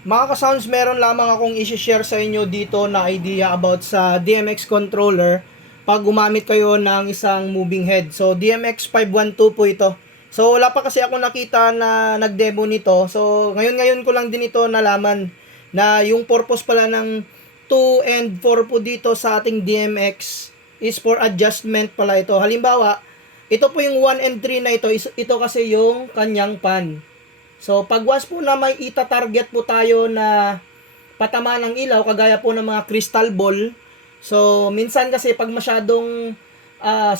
Mga ka-sounds, meron lamang akong i-share sa inyo dito na idea about sa DMX controller pag gumamit kayo ng isang moving head. So, DMX 512 po ito. So, wala pa kasi ako nakita na nag-demo nito. So, ngayon ko lang din ito nalaman na yung purpose pala ng 2 and 4 po dito sa ating DMX is for adjustment pala ito. Halimbawa, ito po yung 1 and 3 na ito, ito kasi yung kanyang pan. So, pag once po na may ita-target po tayo na patama ng ilaw, kagaya po ng mga crystal ball, so, minsan kasi pag masyadong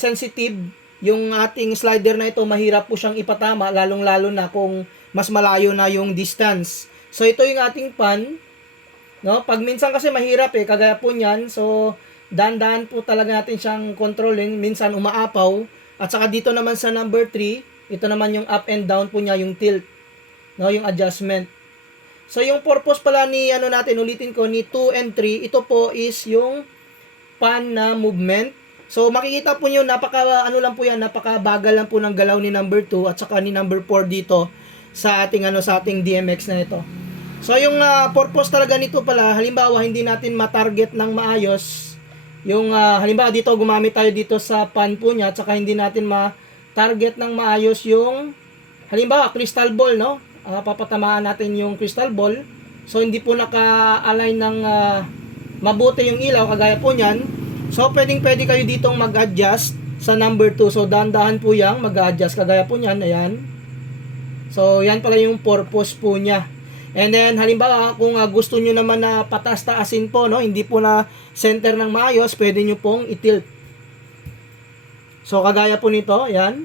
sensitive, yung ating slider na ito, mahirap po siyang ipatama, lalong-lalo na kung mas malayo na yung distance. So, ito yung ating pan, no? Pag minsan kasi mahirap kagaya po niyan, so, dahan-dahan po talaga natin siyang controlling, minsan umaapaw, at saka dito naman sa number 3, ito naman yung up and down po niya, yung tilt. No, yung adjustment. So, yung purpose pala ni, natin, ulitin ko, ni 2 and 3, ito po is yung pan na movement. So, makikita po nyo, lang po yan, napakabagal lang po ng galaw ni number 2 at saka ni number 4 dito sa ating, sa ating DMX na ito. So, yung purpose talaga nito pala, halimbawa, hindi natin matarget ng maayos, yung, halimbawa, dito, gumamit tayo dito sa pan po niya, at saka hindi natin ma-target ng maayos yung, halimbawa, crystal ball, no? Papatamaan natin yung crystal ball. So, hindi po naka-align ng mabuti yung ilaw, kagaya po niyan. So, pwede kayo ditong mag-adjust sa number 2. So, dahan-dahan po yang mag-adjust, kagaya po niyan. Ayan. So, yan pala yung purpose po niya. And then, halimbawa, kung gusto nyo naman na patas-taasin po, no? Hindi po na center ng maayos, pwede nyo pong i-tilt. So, kagaya po nito, ayan.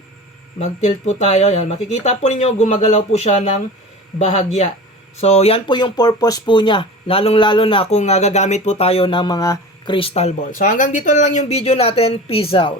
Mag-tilt po tayo. Yan. Makikita po ninyo, gumagalaw po siya ng bahagya. So, yan po yung purpose po niya. Lalong-lalo na kung gagamit po tayo ng mga crystal ball. So, hanggang dito na lang yung video natin. Peace out.